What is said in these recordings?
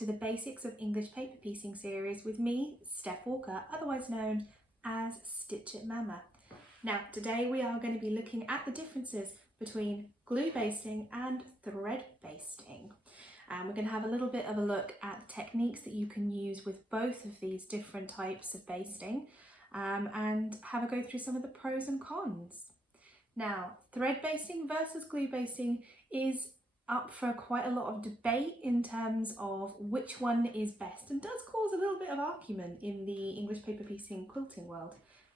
to the Basics of English Paper Piecing series with me, Steph Walker, otherwise known as Stitch It Mama. Now, today we are going to be looking at the differences between glue basting and thread basting. We're going to have a little bit of a look at techniques that you can use with both of these different types of basting and have a go through some of the pros and cons. Now, thread basting versus glue basting is up for quite a lot of debate in terms of which one is best, and does cause a little bit of argument in the English paper piecing quilting world.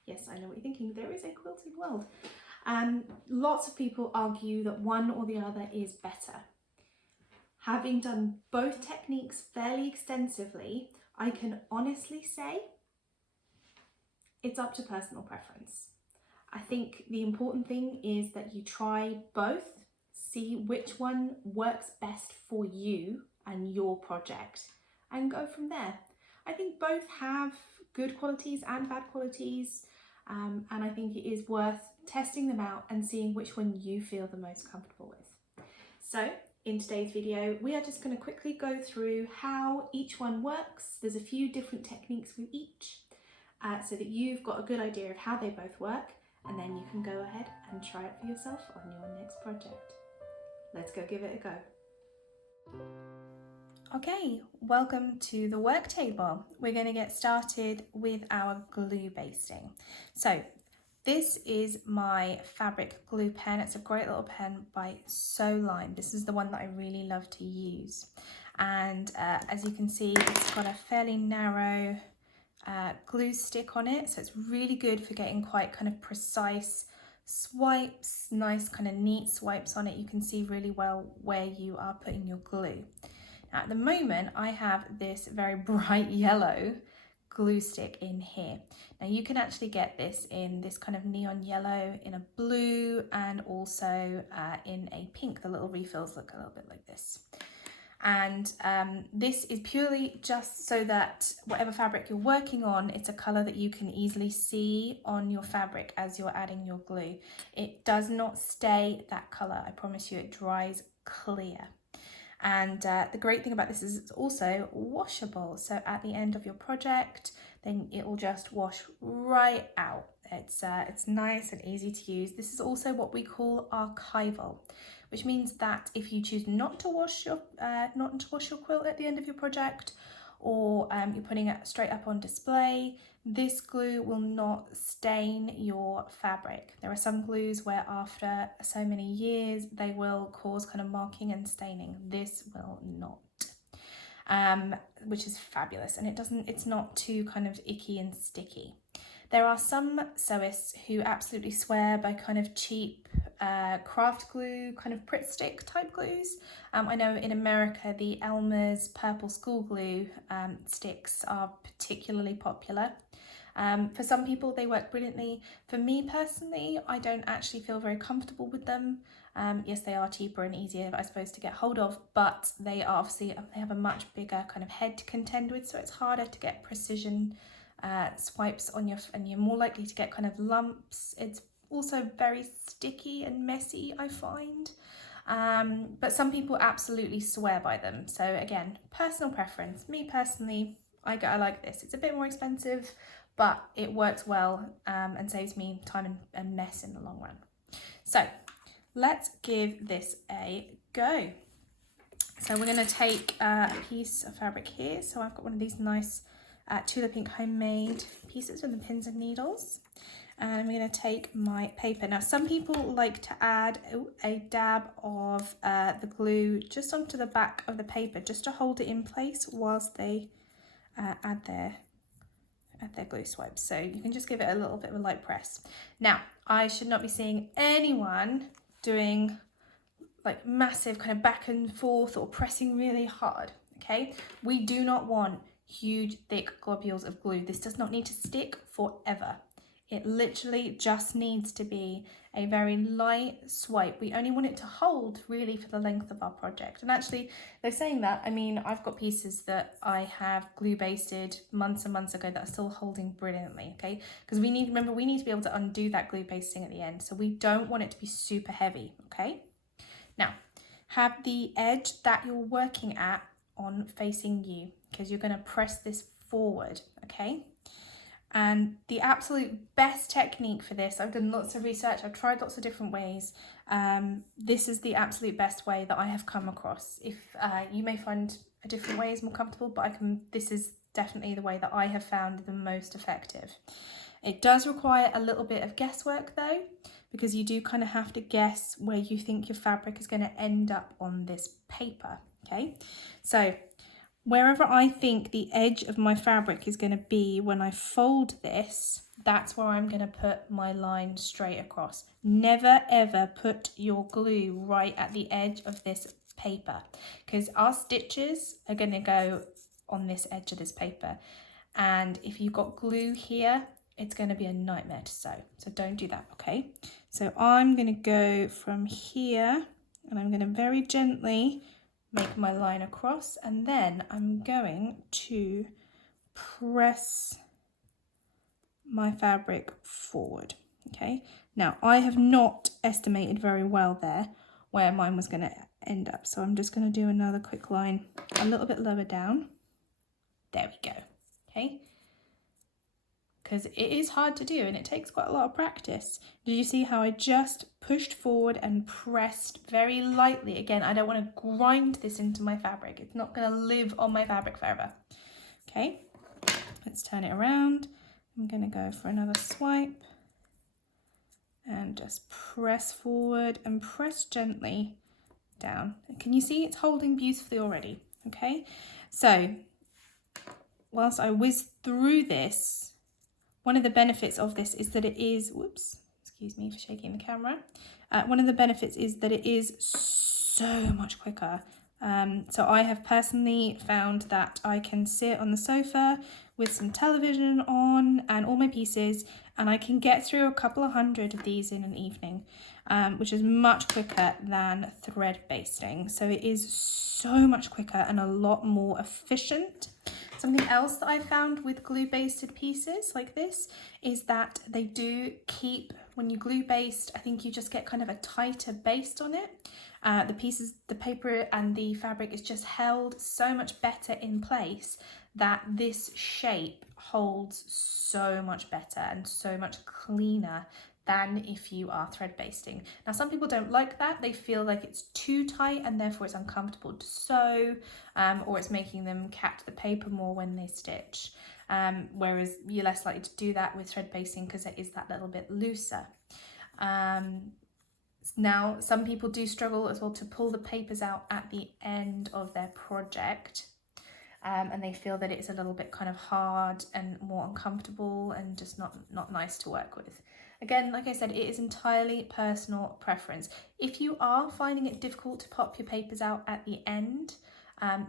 Yes, I know what you're thinking, there is a quilting world. Lots of people argue that one or the other is better. Having done both techniques fairly extensively, I can honestly say it's up to personal preference. I think the important thing is that you try both, see which one works best for you and your project, and go from there. I think both have good qualities and bad qualities, and I think it is worth testing them out and seeing which one you feel the most comfortable with. So in today's video, we are just going to quickly go through how each one works. There's a few different techniques with each, so that you've got a good idea of how they both work, and then you can go ahead and try it for yourself on your next project. Let's go give it a go. Okay, welcome to the work table. We're going to get started with our glue basting. So this is my fabric glue pen. It's a great little pen by So Line. This is the one that I really love to use. And as you can see, it's got a fairly narrow glue stick on it. So it's really good for getting quite kind of precise swipes, nice kind of neat swipes on it. You can see really well where you are putting your glue. Now, at the moment, I have this very bright yellow glue stick in here. Now you can actually get this in this kind of neon yellow, in a blue, and also in a pink. The little refills look a little bit like this. And this is purely just so that whatever fabric you're working on, it's a colour that you can easily see on your fabric as you're adding your glue. It does not stay that colour, I promise you. It dries clear. And the great thing about this is it's also washable. So at the end of your project, then it will just wash right out. It's nice and easy to use. This is also what we call archival, which means that if you choose not to wash your quilt at the end of your project, or you're putting it straight up on display, this glue will not stain your fabric. There are some glues where after so many years they will cause kind of marking and staining. This will not, which is fabulous, and it's not too kind of icky and sticky. There are some sewists who absolutely swear by kind of cheap craft glue, kind of Pritt stick type glues. I know in America the Elmer's purple school glue sticks are particularly popular. For some people they work brilliantly. For me personally, I don't actually feel very comfortable with them. Yes, they are cheaper and easier, I suppose, to get hold of, but they have a much bigger kind of head to contend with, so it's harder to get precision swipes on and you're more likely to get kind of lumps. It's also very sticky and messy, I find, but some people absolutely swear by them. So again, personal preference. Me personally, I like this. It's a bit more expensive, but it works well and saves me time and mess in the long run. So let's give this a go. So we're going to take a piece of fabric here. So I've got one of these nice Tula Pink homemade pieces with the pins and needles, and I'm going to take my paper. Now some people like to add a dab of the glue just onto the back of the paper, just to hold it in place whilst they add their glue swipes. So you can just give it a little bit of a light press. Now I should not be seeing anyone doing like massive kind of back and forth or pressing really hard. Okay, we do not want huge thick globules of glue. This does not need to stick forever. It literally just needs to be a very light swipe. We only want it to hold really for the length of our project. And actually, they're saying that, I mean, I've got pieces that I have glue basted months and months ago that are still holding brilliantly, okay? Because we need to be able to undo that glue basting at the end. So we don't want it to be super heavy, okay? Now, have the edge that you're working at on facing you, because you're going to press this forward, okay? And the absolute best technique for this, I've done lots of research, I've tried lots of different ways. This is the absolute best way that I have come across. If you may find a different way is more comfortable, but this is definitely the way that I have found the most effective. It does require a little bit of guesswork though, because you do kind of have to guess where you think your fabric is going to end up on this paper, okay? So wherever I think the edge of my fabric is going to be when I fold this, that's where I'm going to put my line straight across. Never ever put your glue right at the edge of this paper, because our stitches are going to go on this edge of this paper. And if you've got glue here, it's going to be a nightmare to sew. So don't do that, okay? So I'm going to go from here and I'm going to very gently make my line across, and then I'm going to press my fabric forward, okay? Now, I have not estimated very well there where mine was going to end up, so I'm just going to do another quick line a little bit lower down. There we go, okay? Because it is hard to do and it takes quite a lot of practice. Did you see how I just pushed forward and pressed very lightly? Again, I don't want to grind this into my fabric. It's not going to live on my fabric forever. Okay, let's turn it around. I'm going to go for another swipe and just press forward and press gently down. Can you see it's holding beautifully already? Okay, so whilst I whiz through this, one of the benefits of this is that it is, whoops, excuse me for shaking the camera. One of the benefits is that it is so much quicker. So I have personally found that I can sit on the sofa with some television on and all my pieces, and I can get through a couple of hundred of these in an evening, which is much quicker than thread basting. So it is so much quicker and a lot more efficient. Something else that I found with glue basted pieces like this is that they do keep, when you glue baste, I think you just get kind of a tighter baste on it. The paper and the fabric is just held so much better in place that this shape holds so much better and so much cleaner than if you are thread basting. Now, some people don't like that. They feel like it's too tight and therefore it's uncomfortable to sew, or it's making them catch the paper more when they stitch. Whereas you're less likely to do that with thread basting because it is that little bit looser. Now, some people do struggle as well to pull the papers out at the end of their project. And they feel that it's a little bit kind of hard and more uncomfortable and just not nice to work with. Again, like I said, it is entirely personal preference. If you are finding it difficult to pop your papers out at the end,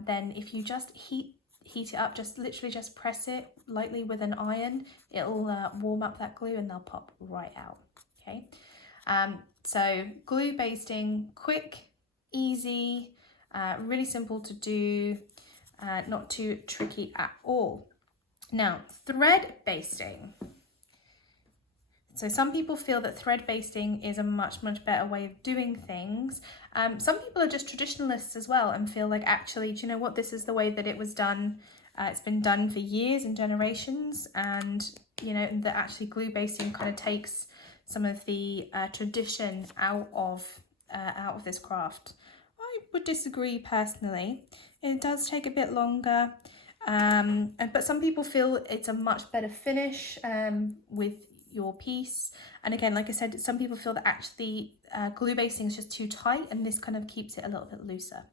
then if you just heat it up, just literally just press it lightly with an iron, it'll warm up that glue and they'll pop right out, okay? So glue basting, quick, easy, really simple to do, not too tricky at all. Now, thread basting. So some people feel that thread basting is a much better way of doing things. Some people are just traditionalists as well and feel like, actually, do you know what, this is the way that it was done. It's been done for years and generations, and you know that actually glue basting kind of takes some of the tradition out of this craft. I would disagree personally. It does take a bit longer, but some people feel it's a much better finish with your piece. And again, like I said, some people feel that actually glue basting is just too tight and this kind of keeps it a little bit looser.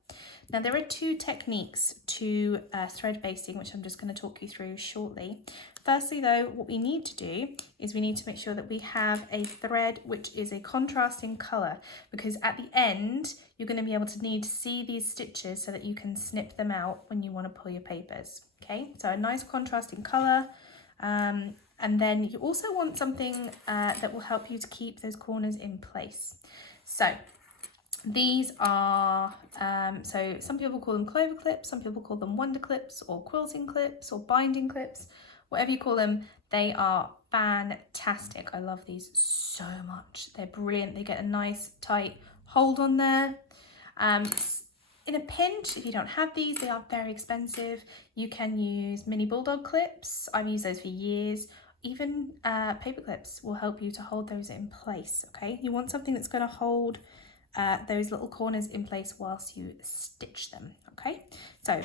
Now, there are two techniques to thread basting, which I'm just going to talk you through shortly. Firstly, though, what we need to do is we need to make sure that we have a thread which is a contrasting colour, because at the end you're going to be able to need to see these stitches so that you can snip them out when you want to pull your papers. Okay, so a nice contrasting colour, and then you also want something that will help you to keep those corners in place. So these are, so some people call them clover clips, some people call them wonder clips or quilting clips or binding clips. Whatever you call them, they are fantastic. I love these so much. They're brilliant. They get a nice tight hold on there. In a pinch, if you don't have these, they are very expensive. You can use mini bulldog clips. I've used those for years. Even paper clips will help you to hold those in place, okay? You want something that's going to hold those little corners in place whilst you stitch them, okay? So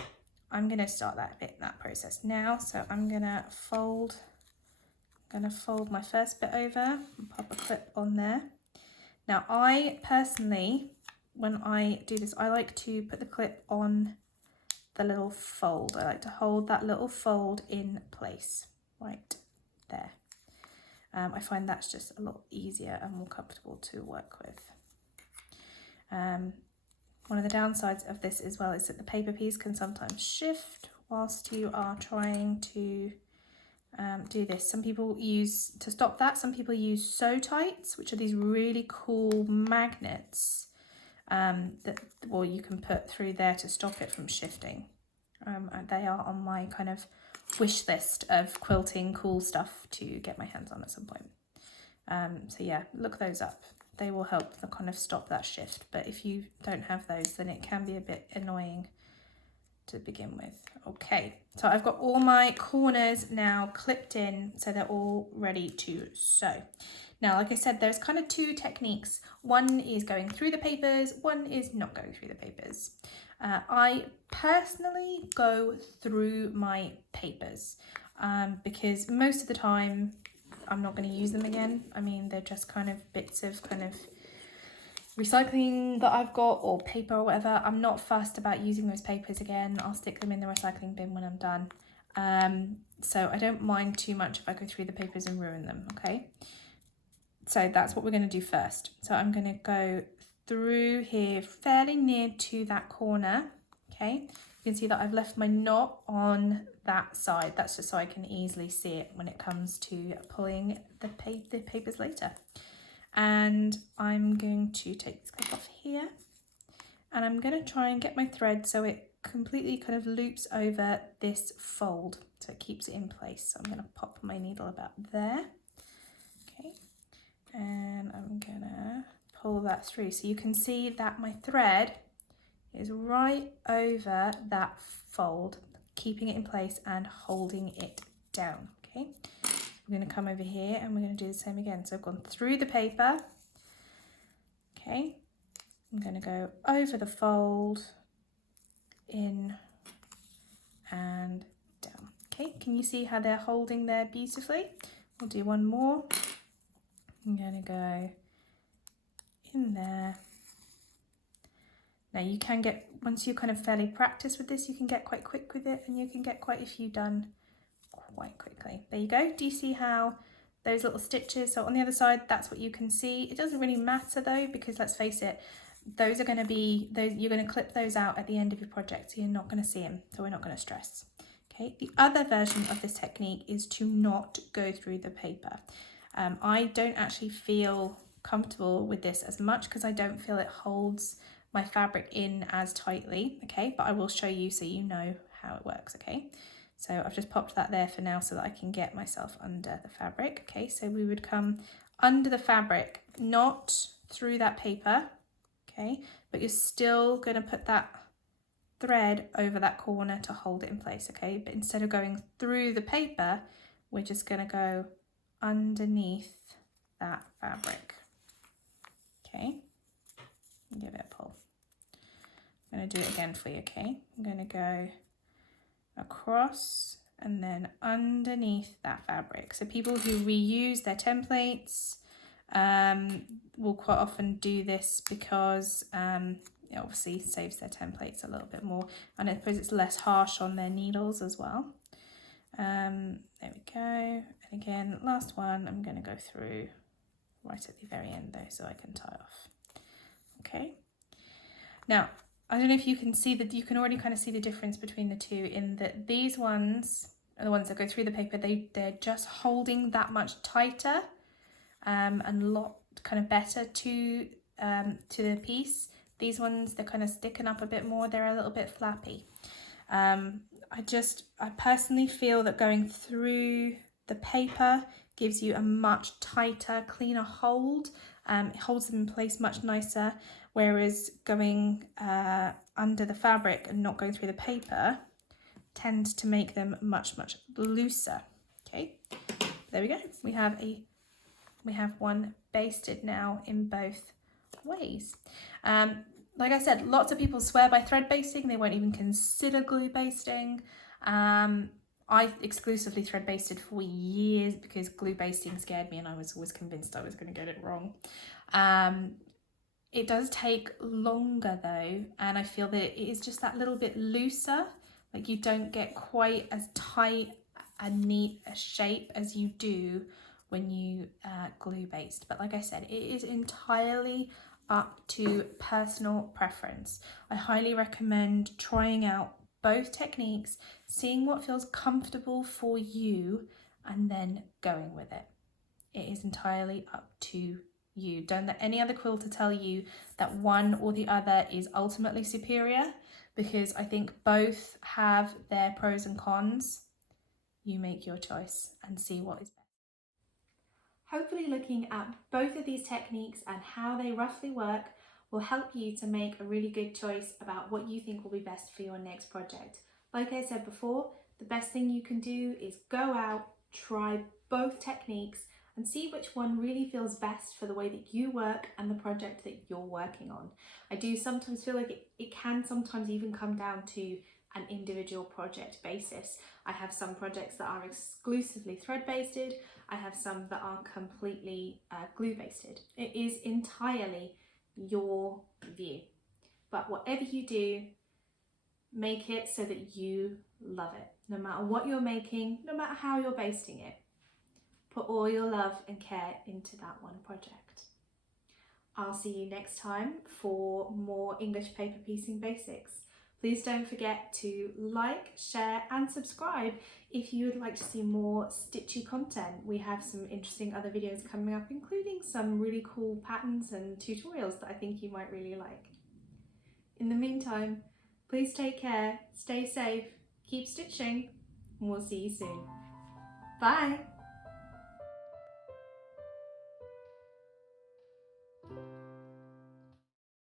I'm going to start that process now. So I'm going to fold my first bit over and pop a clip on there. Now I personally, when I do this, I like to put the clip on the little fold. I like to hold that little fold in place right there. I find that's just a lot easier and more comfortable to work with. One of the downsides of this as well is that the paper piece can sometimes shift whilst you are trying to do this. Some people use, to stop that, some people use sew tights, which are these really cool magnets that you can put through there to stop it from shifting. They are on my kind of wish list of quilting cool stuff to get my hands on at some point. So yeah, look those up. They will help to kind of stop that shift. But if you don't have those, then it can be a bit annoying to begin with. Okay, so I've got all my corners now clipped in, so they're all ready to sew. Now, like I said, there's kind of two techniques. One is going through the papers, one is not going through the papers. I personally go through my papers because most of the time I'm not going to use them again. I mean, they're just kind of bits of kind of recycling that I've got, or paper or whatever. I'm not fussed about using those papers again. I'll stick them in the recycling bin when I'm done. So I don't mind too much if I go through the papers and ruin them, okay? So that's what we're going to do first. So I'm going to go through here fairly near to that corner, okay? You can see that I've left my knot on that side. That's just so I can easily see it when it comes to pulling the papers later. And I'm going to take this clip off here, and I'm going to try and get my thread so it completely kind of loops over this fold, so it keeps it in place. So I'm going to pop my needle about there, okay, and I'm going to pull that through. So you can see that my thread is right over that fold, keeping it in place and holding it down, okay. We're going to come over here and we're going to do the same again. So I've gone through the paper, okay. I'm going to go over the fold, in and down, okay. Can you see how they're holding there beautifully? We'll do one more. I'm going to go in there. Now you can get, once you're kind of fairly practiced with this, you can get quite quick with it, and you can get quite a few done quite quickly. There you go. Do you see how those little stitches, so on the other side, that's what you can see. It doesn't really matter though, because let's face it, those are going to be, you're going to clip those out at the end of your project, so you're not going to see them, so we're not going to stress. Okay, the other version of this technique is to not go through the paper. I don't actually feel comfortable with this as much because I don't feel it holds my fabric in as tightly, okay, but I will show you so you know how it works, okay. So I've just popped that there for now so that I can get myself under the fabric, okay. So we would come under the fabric, not through that paper, okay, but you're still going to put that thread over that corner to hold it in place, okay. But instead of going through the paper, we're just going to go underneath that fabric, okay. Give it a pull. I'm going to do it again for you, okay. I'm going to go across and then underneath that fabric. So people who reuse their templates will quite often do this because it obviously saves their templates a little bit more, and I suppose it's less harsh on their needles as well. There we go. And again, last one, I'm going to go through right at the very end though, so I can tie off. Okay. Now, I don't know if you can see that, you can already kind of see the difference between the two, in that these ones are the ones that go through the paper. They're just holding that much tighter and a lot kind of better to the piece. These ones, they're kind of sticking up a bit more. They're a little bit flappy. I personally feel that going through the paper gives you a much tighter, cleaner hold. It holds them in place much nicer, whereas going under the fabric and not going through the paper tends to make them much looser. Okay, there we go. We have one basted now in both ways. Like I said, lots of people swear by thread basting. They won't even consider glue basting. I exclusively thread basted for years because glue basting scared me and I was always convinced I was going to get it wrong. It does take longer though, and I feel that it is just that little bit looser. Like you don't get quite as tight and neat a shape as you do when you glue baste. But like I said, it is entirely up to personal preference. I highly recommend trying out both techniques, seeing what feels comfortable for you, and then going with it. It is entirely up to you. Don't let any other quilter tell you that one or the other is ultimately superior, because I think both have their pros and cons. You make your choice and see what is best. Hopefully looking at both of these techniques and how they roughly work will help you to make a really good choice about what you think will be best for your next project. Like I said before, the best thing you can do is go out, try both techniques and see which one really feels best for the way that you work and the project that you're working on. I do sometimes feel like it can sometimes even come down to an individual project basis. I have some projects that are exclusively thread basted. I have some that are completely glue basted. It is entirely your view. But whatever you do, make it so that you love it. No matter what you're making, no matter how you're basting it. Put all your love and care into that one project. I'll see you next time for more English paper piecing basics. Please don't forget to like, share and subscribe if you would like to see more stitchy content. We have some interesting other videos coming up, including some really cool patterns and tutorials that I think you might really like. In the meantime, please take care, stay safe, keep stitching, and we'll see you soon. Bye!